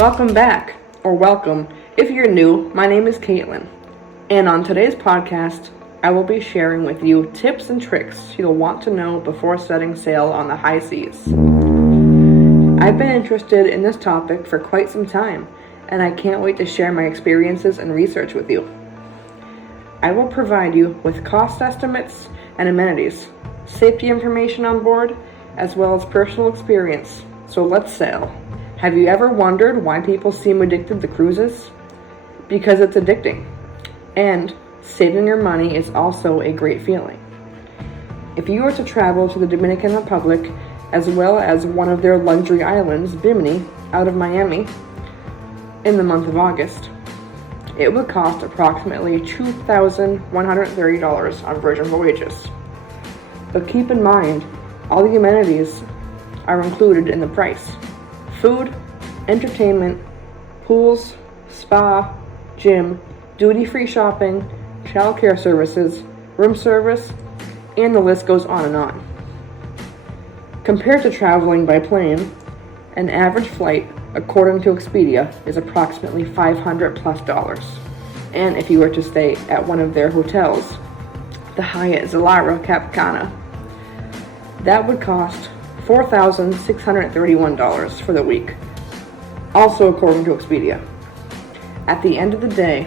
Welcome back, or welcome. If you're new, my name is Caitlyn, and on today's podcast, I will be sharing with you tips and tricks you'll want to know before setting sail on the high seas. I've been interested in this topic for quite some time, and I can't wait to share my experiences and research with you. I will provide you with cost estimates and amenities, safety information on board, as well as personal experience. So let's sail. Have you ever wondered why people seem addicted to cruises? Because it's addicting. And saving your money is also a great feeling. If you were to travel to the Dominican Republic, as well as one of their luxury islands, Bimini, out of Miami, in the month of August, it would cost approximately $2,130 on Virgin Voyages. But keep in mind, all the amenities are included in the price. Food, entertainment, pools, spa, gym, duty-free shopping, childcare services, room service, and the list goes on and on. Compared to traveling by plane, an average flight, according to Expedia, is approximately $500+. And if you were to stay at one of their hotels, the Hyatt Zilara Cap Cana, that would cost $4,631 for the week, also according to Expedia. At the end of the day,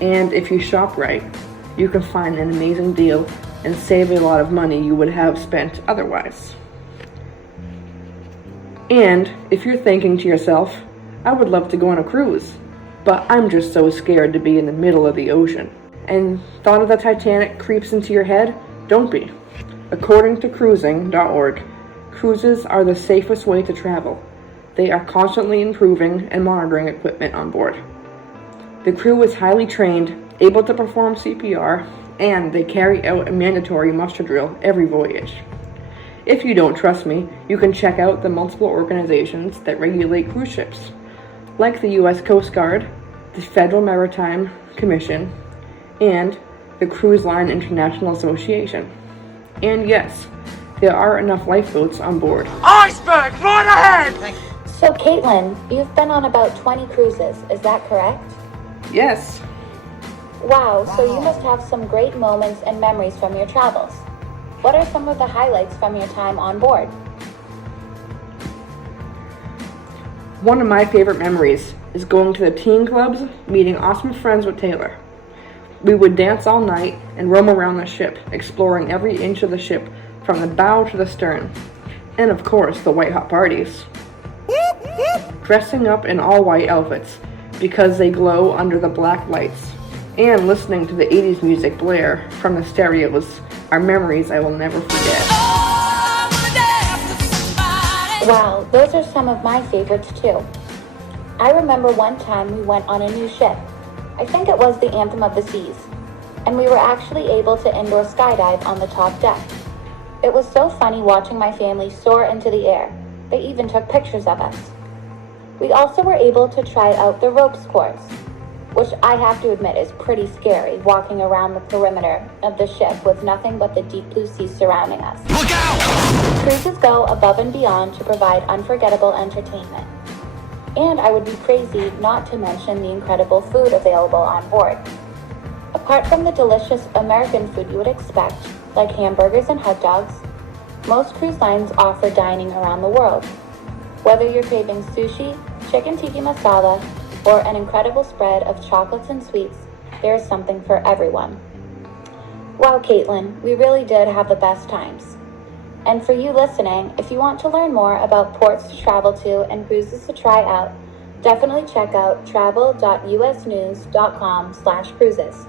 and if you shop right, you can find an amazing deal and save a lot of money you would have spent otherwise. And if you're thinking to yourself, I would love to go on a cruise, but I'm just so scared to be in the middle of the ocean, and thought of the Titanic creeps into your head, don't be. According to cruising.org, cruises are the safest way to travel. They are constantly improving and monitoring equipment on board. The crew is highly trained, able to perform CPR, and they carry out a mandatory muster drill every voyage. If you don't trust me, you can check out the multiple organizations that regulate cruise ships, like the U.S. Coast Guard, the Federal Maritime Commission, and the Cruise Line International Association. And yes, there are enough lifeboats on board. Iceberg, right ahead! So Caitlyn, you've been on about 20 cruises, is that correct? Yes. Wow, so you must have some great moments and memories from your travels. What are some of the highlights from your time on board? One of my favorite memories is going to the teen clubs, meeting awesome friends with Taylor. We would dance all night and roam around the ship, exploring every inch of the ship from the bow to the stern. And of course, the white hot parties. Dressing up in all white outfits because they glow under the black lights, and listening to the 80s music blare from the stereos are memories I will never forget. Wow, those are some of my favorites too. I remember one time we went on a new ship. I think it was the Anthem of the Seas, and we were actually able to indoor skydive on the top deck. It was so funny watching my family soar into the air. They even took pictures of us. We also were able to try out the ropes course, which I have to admit is pretty scary, walking around the perimeter of the ship with nothing but the deep blue sea surrounding us. Look out! Cruises go above and beyond to provide unforgettable entertainment. And I would be crazy not to mention the incredible food available on board. Apart from the delicious American food you would expect, like hamburgers and hot dogs, most cruise lines offer dining around the world. Whether you're craving sushi, chicken tikka masala, or an incredible spread of chocolates and sweets, there is something for everyone. Wow, Caitlyn, we really did have the best times. And for you listening, if you want to learn more about ports to travel to and cruises to try out, definitely check out travel.usnews.com/cruises.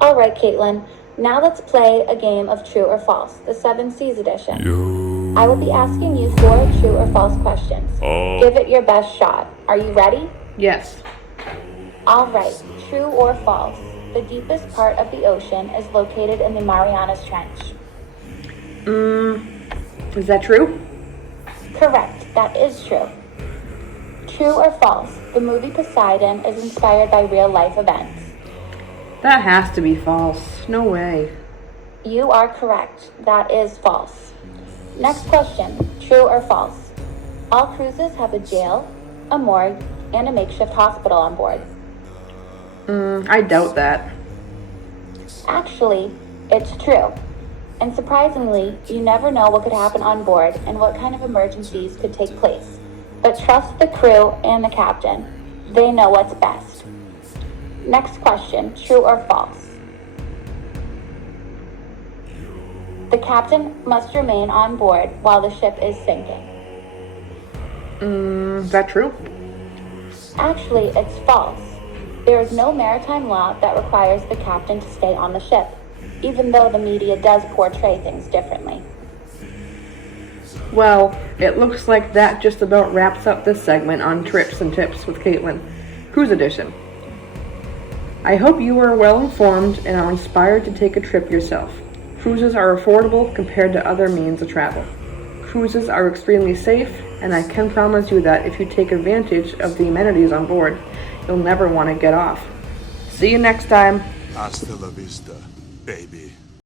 All right, Caitlyn, now let's play a game of True or False, the 7 Seas edition. I will be asking you 4 true or false questions. Give it your best shot. Are you ready? Yes. All right, true or false? The deepest part of the ocean is located in the Marianas Trench. Is that true? Correct, that is true. True or false? The movie Poseidon is inspired by real-life events. That has to be false. No way. You are correct. That is false. Next question. True or false? All cruises have a jail, a morgue, and a makeshift hospital on board. I doubt that. Actually, it's true. And surprisingly, you never know what could happen on board and what kind of emergencies could take place. But trust the crew and the captain. They know what's best. Next question, true or false? The captain must remain on board while the ship is sinking. Is that true? Actually, it's false. There is no maritime law that requires the captain to stay on the ship, even though the media does portray things differently. Well, it looks like that just about wraps up this segment on Trips and Tips with Caitlyn, Cruise Edition. I hope you are well informed and are inspired to take a trip yourself. Cruises are affordable compared to other means of travel. Cruises are extremely safe, and I can promise you that if you take advantage of the amenities on board, you'll never want to get off. See you next time. Hasta la vista, baby.